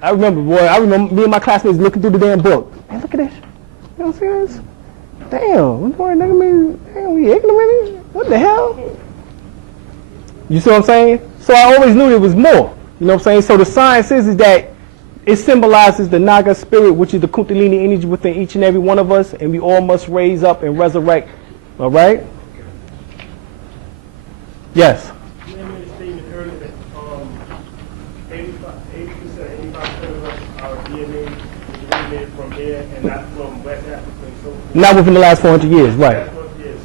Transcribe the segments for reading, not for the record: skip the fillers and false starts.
I remember me and my classmates looking through the damn book. Man, look at this. You know what I'm saying? Damn, damn, we ignorant? What the hell? You see what I'm saying? So I always knew there was more. You know what I'm saying? So the science is that it symbolizes the Naga spirit, which is the Kundalini energy within each and every one of us, and we all must raise up and resurrect. All right? Yes? You made a statement earlier that 80%, 85% of us, our DNA is originated from here and not from West Africa and so forth. Not within the last 400 years, right.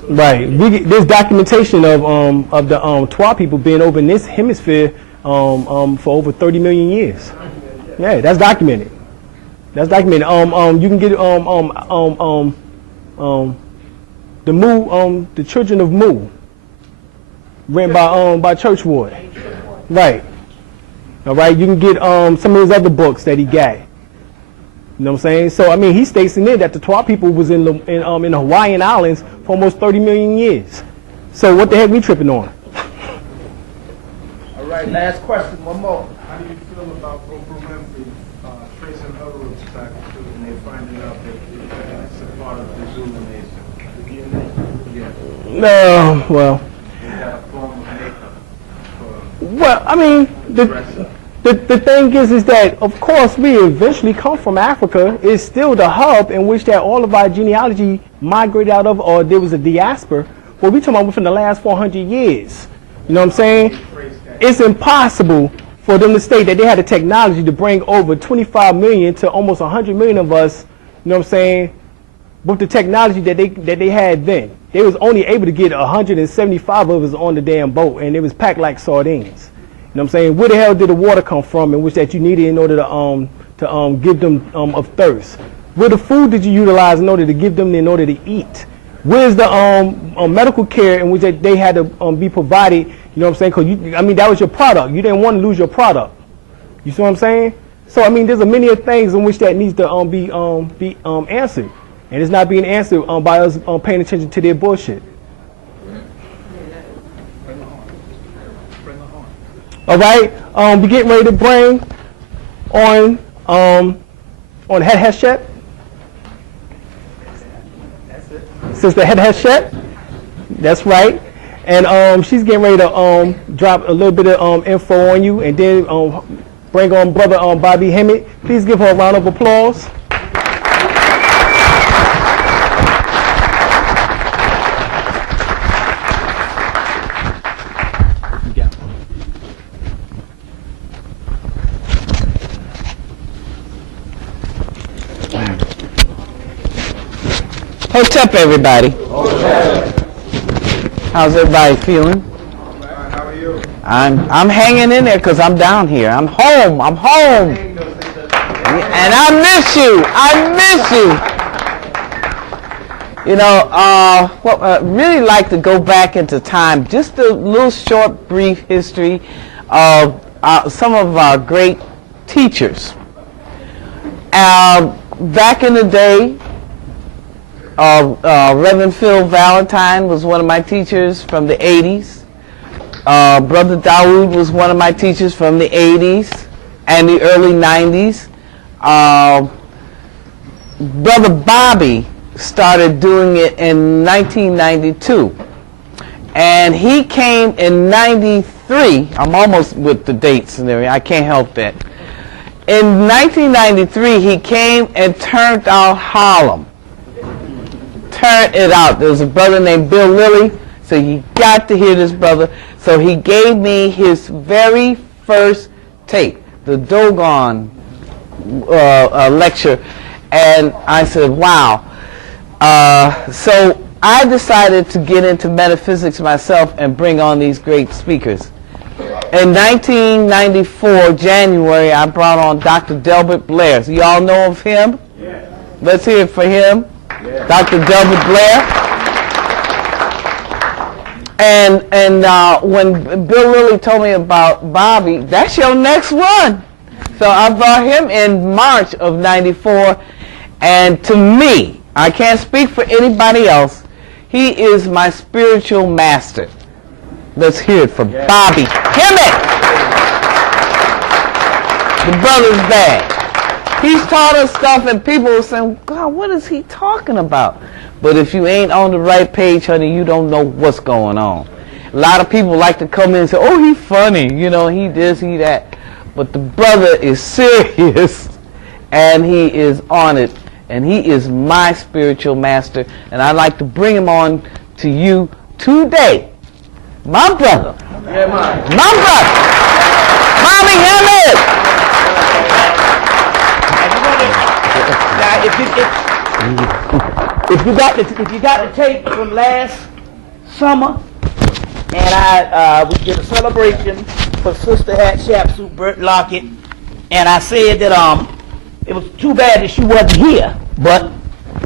Right. There's documentation of the Twa people being over in this hemisphere for over 30 million years. Yeah, that's documented. That's documented. You can get the Mu, the Children of Mu, written by Churchward. Right. All right. You can get some of his other books that he got. You know what I'm saying? So I mean, he states in there that the Twa people was in the Hawaiian Islands for almost 30 million years. So what the heck we tripping on? All right, last question, one more. How do you feel about Oprah Winfrey tracing her roots back to when they finding out that it's a part of the Zulu nation? The DNA? No, well. Is that a form of makeup? Well, I mean, the thing is that, of course, we eventually come from Africa. It's still the hub in which that all of our genealogy migrated out of, or there was a diaspora. Well, we're talking about within the last 400 years. You know what I'm saying? It's impossible for them to state that they had the technology to bring over 25 million to almost 100 million of us, you know what I'm saying, with the technology that they had then. They was only able to get 175 of us on the damn boat, and it was packed like sardines. You know what I'm saying? Where the hell did the water come from in which that you needed in order to give them of thirst? Where the food did you utilize in order to give them in order to eat? Where's the medical care in which they had to be provided? You know what I'm saying? Because that was your product. You didn't want to lose your product. You see what I'm saying? So I mean, there's a many things in which that needs to be answered, and it's not being answered by us paying attention to their bullshit. All right, we're getting ready to bring on Het Heshet. Sister Het Heshet. That's right. And she's getting ready to drop a little bit of info on you, and then bring on Brother Bobby Hemmitt. Please give her a round of applause. What's up, everybody? How's everybody feeling? How are you? I'm hanging in there because I'm down here. I'm home. I'm home. And I miss you. You know, I'd really like to go back into time. Just a little short, brief history of some of our great teachers. Back in the day, Reverend Phil Valentine was one of my teachers from the 80s. Brother Dawood was one of my teachers from the 80s and the early 90s. Brother Bobby started doing it in 1992. And he came in 93. I'm almost with the dates and everything. I can't help that. In 1993, he came and turned out Harlem. Turn it out. There was a brother named Bill Lilly, so you got to hear this brother. So he gave me his very first tape, the Dogon lecture, and I said, wow. So I decided to get into metaphysics myself and bring on these great speakers. In 1994, January, I brought on Dr. Delbert Blair. So you all know of him? Yeah. Let's hear it for him. Yeah. Dr. Delbert Blair. And when Bill Lilly told me about Bobby, that's your next one. So I brought him in March of 94. And to me, I can't speak for anybody else, he is my spiritual master. Let's hear it for Bobby Hemmitt. The brother's bad. He's taught us stuff and people are saying, God, what is he talking about? But if you ain't on the right page, honey, you don't know what's going on. A lot of people like to come in and say, oh, he's funny, you know, he this, he that. But the brother is serious and he is on it. And he is my spiritual master. And I'd like to bring him on to you today. My brother. Yeah, man. My brother. Mommy Hemmitt. Now, if you got the tape from last summer, and we did a celebration for Sister Hat Shapsuit, Bert Lockett, and I said that it was too bad that she wasn't here, but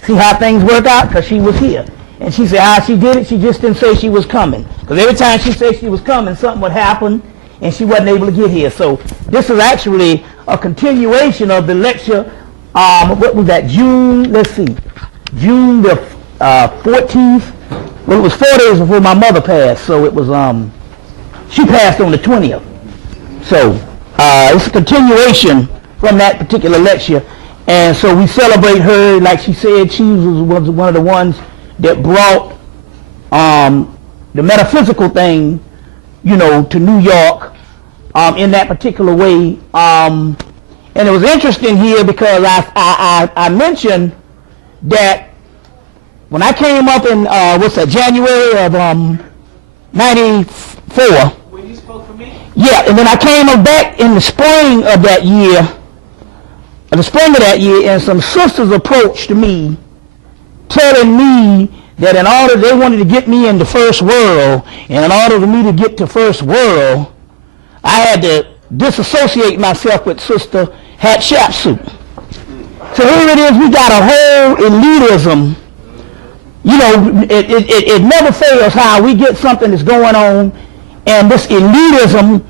see how things work out, because she was here. And she said how she did it, she just didn't say she was coming. Because every time she said she was coming, something would happen, and she wasn't able to get here. So this is actually a continuation of the lecture, what was that, June the 14th? Well, it was 4 days before my mother passed, so it was, she passed on the 20th. So it's a continuation from that particular lecture, and so we celebrate her. Like she said, she was one of the ones that brought the metaphysical thing, you know, to New York in that particular way. And it was interesting here because I mentioned that when I came up in January of '94. When you spoke for me? Yeah, and then I came up back in the spring of that year. And some sisters approached me telling me that in order, they wanted to get me in the first world, and in order for me to get to first world, I had to disassociate myself with Sister Hat Shapsuit. So here it is, we got a whole elitism. You know, it never fails how we get something that's going on, and this elitism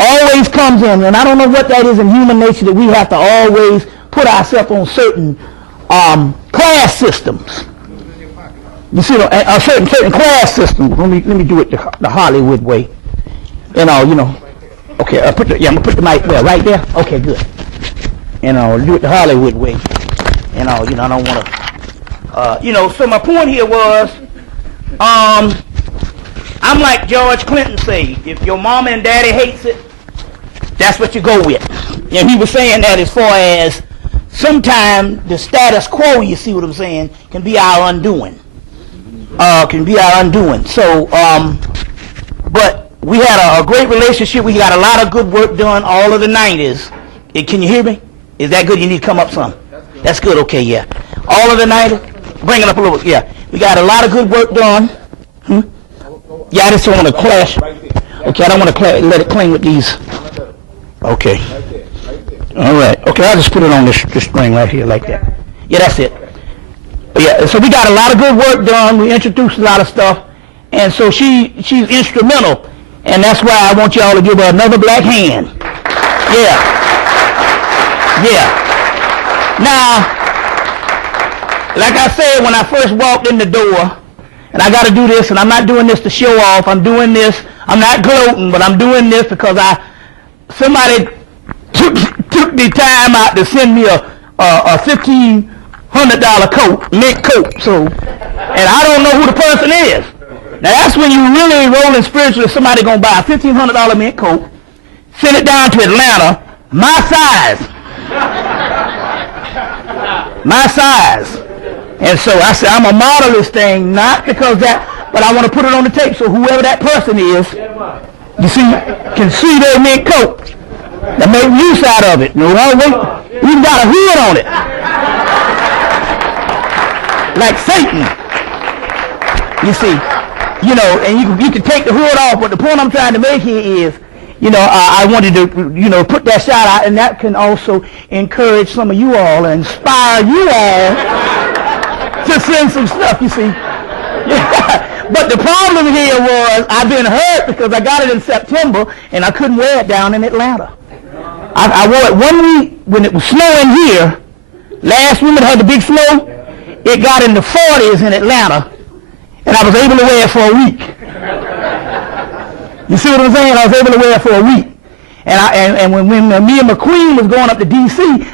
always comes in, and I don't know what that is in human nature, that we have to always put ourselves on certain class systems. You see, a certain class system. Let me do it the Hollywood way. You know. Okay, I'm gonna put the mic there, right there. Okay, good. Do it the Hollywood way. I don't want to. So my point here was, I'm like George Clinton say, if your mama and daddy hates it, that's what you go with. And he was saying that as far as sometimes the status quo, you see what I'm saying, can be our undoing. So, but we had a great relationship. We got a lot of good work done all of the 90s. Can you hear me? Is that good? You need to come up some. That's good. Okay, yeah. All of the 90s. Bring it up a little bit. Yeah. We got a lot of good work done. Yeah, I just don't want to clash. Okay, I don't want to let it cling with these. Okay. All right. Okay, I'll just put it on this string right here like that. Yeah, that's it. Yeah, so we got a lot of good work done. We introduced a lot of stuff. And so she's instrumental. And that's why I want y'all to give her another black hand. Yeah. Now, like I said when I first walked in the door, and I got to do this, and I'm not doing this to show off. I'm doing this. I'm not gloating, but I'm doing this because somebody took the time out to send me a $1,500 coat, mint coat. So, and I don't know who the person is. Now that's when you really rolling spiritually. Somebody gonna buy a $1,500 mint coat, send it down to Atlanta, my size. And so I said, I'm gonna model this thing, not because that, but I want to put it on the tape so whoever that person is, you see, can see their mint coat and make use out of it. You even got a hood on it, like Satan. You see, and you can take the hood off. But the point I'm trying to make here is, I wanted to, put that shout out, and that can also encourage some of you all and inspire you all to send some stuff, you see. Yeah. But the problem here was I've been hurt because I got it in September and I couldn't wear it down in Atlanta. I wore it 1 week when it was snowing here. Last week it had the big snow. It got in the 40s in Atlanta, and I was able to wear it for a week. You see what I'm saying? I was able to wear it for a week. And me and McQueen was going up to D.C.,